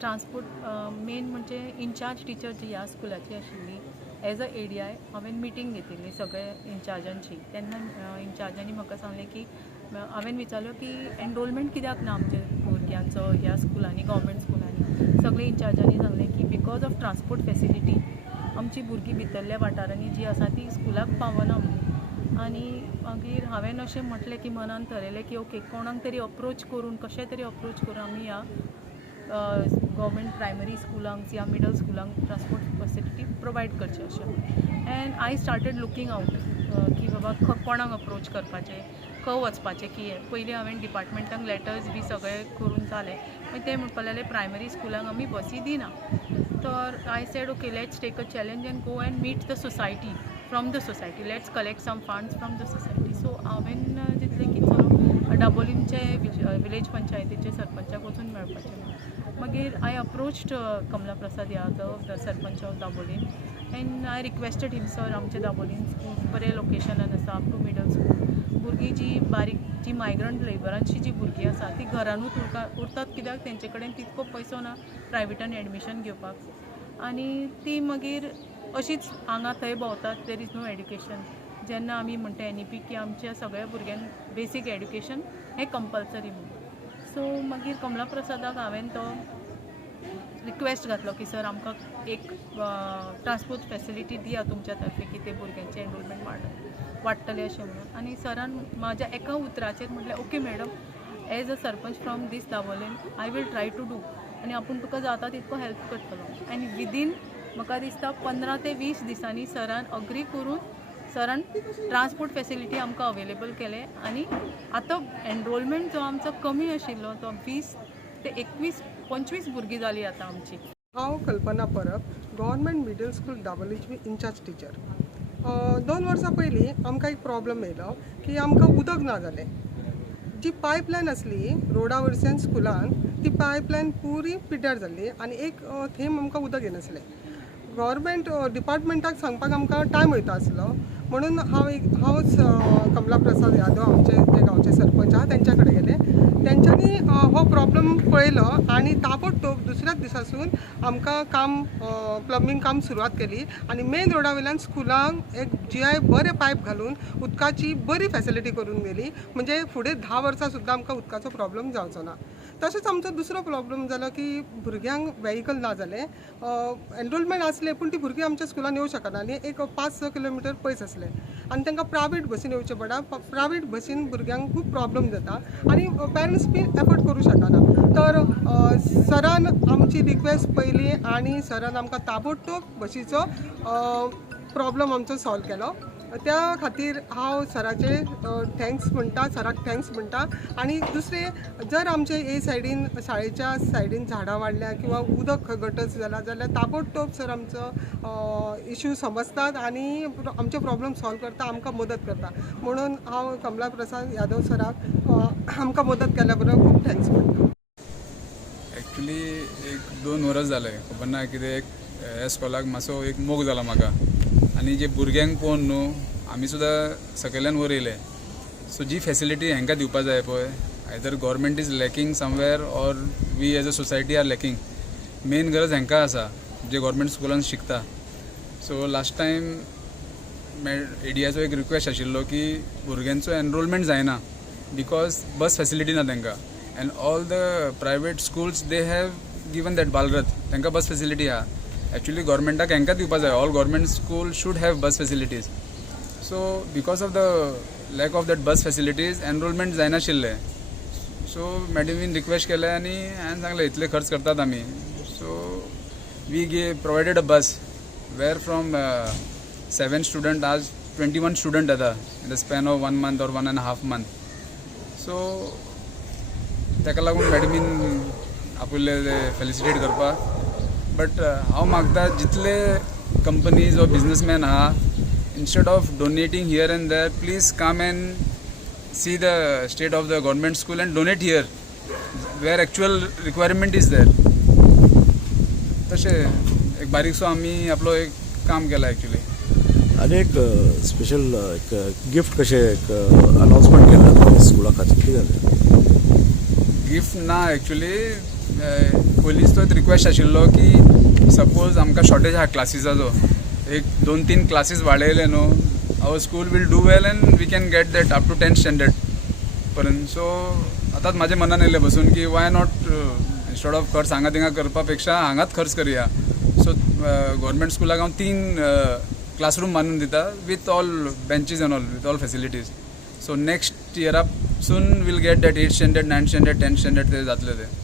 Transport main म्हणजे in-charge teacher जी ह्या स्कुलाची आशिल्ली एज अ ADI हांवें मिटींग घेतिल्ली सगळे इन्चार्जांची. तेन्ना इन्चार्जांनी म्हाका सांगलें की हांवें विचारलो की एनरोलमेंट कित्याक ना आमच्या भुरग्यांचो ह्या स्कुलांनी गव्हर्मेंट स्कुलांनी. सगळे इन्चार्जांनी सांगलें की बिकॉज ऑफ ट्रान्सपोर्ट फेसिलिटी आमची भुरगीं भितरल्या वाठारांनी जी आसा ती स्कुलाक पावना म्हणून. आनी मागीर हांवें अशें म्हटलें की मनान थरयलें की ओके कोणाक तरी अप्रोच करून कशें तरी अप्रोच करून आमी ह्या गव्हर्मेंट प्रायमरी स्कुलांक या मिडल स्कुलांक ट्रान्सपोर्ट फेसिलिटी प्रोवायड करचे अशें. End I started looking out की बाबा कोणाक अप्रोच करपाचें, खंय वचपाचें की पयलीं हांवें डिपार्टमेंटाक लेटर्स बी सगळे करून जालें. मागीर ते म्हणपा लागले प्रायमरी स्कुलांक आमी बसी दिना. तर I said okay let's take a challenge and go and meet the society from the society, let's collect some funds from the society. So हांवें चिंतलें की चलो दाबोलीमचे विलेज पंचायतीचे सरपंचाक वचून मेळपाचें. मागीर I approached Kamla Prasad Yadav the sarpanch of Dabolim and I requested him sir आमच्या Dabolim school बरे लोकेशनान आसा अप टू मिडल स्कूल. भुरगीं जी बारीक जी मायग्रंट लेबरांची जी भुरगीं आसा ती घरानूच उरतात कित्याक तेंचे कडेन तितको पयसो ना प्रायवेटान एडमिशन घेवपाक. आनी ती मागीर अशीच हांगा थंय भोंवतात. There is no education. जेन्ना आमी म्हणटा NEP की आमच्या सगळ्या भुरग्यांक बेसीक एड्युकेशन हें कंपल्सरी म्हणून. सो मागीर कमला प्रसादाक हांवें तो रिक्वेस्ट घातलो की सर आमकां एक ट्रान्सपोर्ट फेसिलिटी दिया तुमच्या तर्फे की ते भुरग्यांचे एनरोलमेंट वाडटले अशें म्हणून. आनी सरान म्हाज्या एका उतराचेर म्हटलें okay madam as a sarpanch from this Dabolim I will try to do आनी आपूण तुका जाता तितको हेल्प करतलो. आनी विदीन म्हाका दिसता 15 ते 20 दिसांनी सरान अग्री करून सरान ट्रान्सपोर्ट फेसिलिटी आमकां अवेलेबल केले. आनी आतां एनरोलमेंट जो आमचो कमी आशिल्लो तो 20 ते 21-25 भुरगीं जाली आतां आमची. हांव Kalpana Parab, government middle school दाबोलीची इन्चार्ज टिचर. 2 वर्सां पयलीं आमकां एक प्रॉब्लम येयलो की आमकां उदक ना जालें. जी पायपलायन आसली रोडा वयरच्यान स्कुलान ती पायपलायन पुरी पिड्ड्यार जाल्ली आनी एक थेंब आमकां उदक येनासलें. गव्हर्मेंट डिपार्टमेंटाक सांगपाक आमकां टायम वयता आसलो म्हणून हांवच कमला प्रसाद यादव आमचे जे गांवचे सरपंच आहा तेंच्या कडेन गेलें. तेंच्यांनी हो प्रॉब्लम पळयलो आनी ताबडतोब दुसऱ्याच दिसासून आमकां काम प्लंबींग काम सुरवात केली आनी मेन रोडा वयल्यान स्कुलांक एक GI बरे पायप घालून उदकाची बरी फेसिलिटी करून दिली. म्हणजे फुडें 10 वर्सां सुद्दां आमकां उदकाचो प्रॉब्लम जावचो ना. तशेंच आमचो दुसरो प्रॉब्लम जालो की भुरग्यांक वेहिकल ना जालें. एनरोलमेंट आसलें पूण ती भुरगीं आमच्या स्कुलान येवं शकनालीं. एक 5-6 किलोमिटर पयस आसलें आनी तांकां प्रायवेट बसीन येवचें पडटा. प्रायवेट बसीन भुरग्यांक खूब प्रॉब्लम जाता आनी पेरंट्स बी एफोर्ड करूं शकना. तर सरान आमची रिक्वेस्ट पयली आनी सरान आमकां ताबडतोब बसीचो प्रॉब्लम आमचो सॉल्व केलो. त्या खातीर हांव सराचे सराक थँक्स म्हणटा. आनी दुसरें जर आमचे हे सायडीन शाळेच्या सायडीन झाडां वाडल्या किंवा उदक गटस जाला जाल्यार ताबडतोब सर आमचो इश्यू समजतात आनी आमचे प्रॉब्लम सॉल्व करता, आमकां मदत करता. म्हणून हांव कमला प्रसाद यादव सराक आमकां मदत केल्या बरोबर खूब थँक्स म्हणटा. एक्चुली 1-2 वरां जालें खबर ना कितें ह्या स्कॉलाक मातसो एक मोग जाला म्हाका. आनी जे भुरग्यांक पळोवन न्हू आमी सुद्दां सकयल्यान वयर येयले. सो जी फेसिलिटी हांकां दिवपा जाय पळय either government is lacking somewhere or we as a society are lacking. Main गरज हांकां आसा जे गव्हर्मेंट स्कुलान शिकता. सो लास्ट टायम ADIचो एक रिक्वेस्ट आशिल्लो की भुरग्यांचो एनरोलमेंट जायना बिकॉज बस फेसिलिटी ना तांकां. And all the private schools they have given that Balrath तांकां बस फेसिलिटी आहा. एक्चुअली गव्हर्मेंटाक हांकां दिवपा जाय. All government school should have bus facilities. So because of the lack of that bus facilities enrolment जायनाशिल्लें. So मॅडमीन रिक्वेस्ट केलें आनी हांवें सांगलें इतले खर्च करतात आमी. So we provided a bus where from 7 student आज 21 स्टुडंट येता in the span of 1 month or 1.5 month. So ताका लागून मॅडमीन आपले फेलिसिटेट करपाक. बट हांव मागता जितले कंपनीज वा बिजनसमॅन आहा instead of donating here and there, please come and see the state of the government school and donate here where actual requirement is there. तशें एक बारीकसो आमी आपलो एक काम केला एक्चुअली. आनी एक स्पेशल एक गिफ्ट कशें एक अनाउन्समेंट केला स्कुला खातीर कितें जालें? गिफ्ट ना एक्चुअली पयलींच तो एक रिक्वेस्ट आशिल्लो की सपोज आमकां शॉर्टेज आहा क्लासीसाचो एक 2-3 क्लासीस वाडयले न्हू our school will do well and we can get that up to 10th standard पर्यंत. सो आतांच म्हाज्या मनान येयलें बसून की वाय नॉट इंस्टेड ऑफ खर्च हांगा थिंगा करपा पेक्षा हांगाच खर्च करया. सो गव्हर्मेंट स्कुलाक हांव 3 क्लासरूम बांदून दिता with all benches and all with all facilities. So next इयरा soon will get that 8th standard 9th standard 10th standard ते जातले ते.